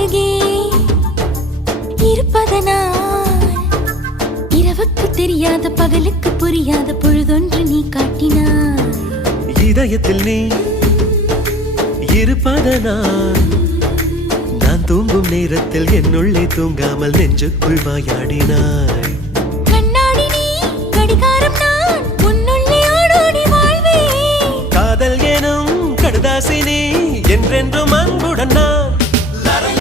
அருகே இருப்பதனால் இரவுக்கு தெரியாத பகலுக்கு புரியாத பொழுதொன்று நீ காட்டினாய். இதயத்தில் நீ இருப்பதனால் நான் தூங்கும் நேரத்தில் என்னுள்ளே தூங்காமல் நெஞ்சுக்குள் வாயாடினாய். கண்ணாடி நீ கடிகாரம் நான் உன்னுள்ளே ஓடோடி வாழ்வே. காதல் எனும் கடுதாசி நீ என்றென்றும் அன்புடன் நான்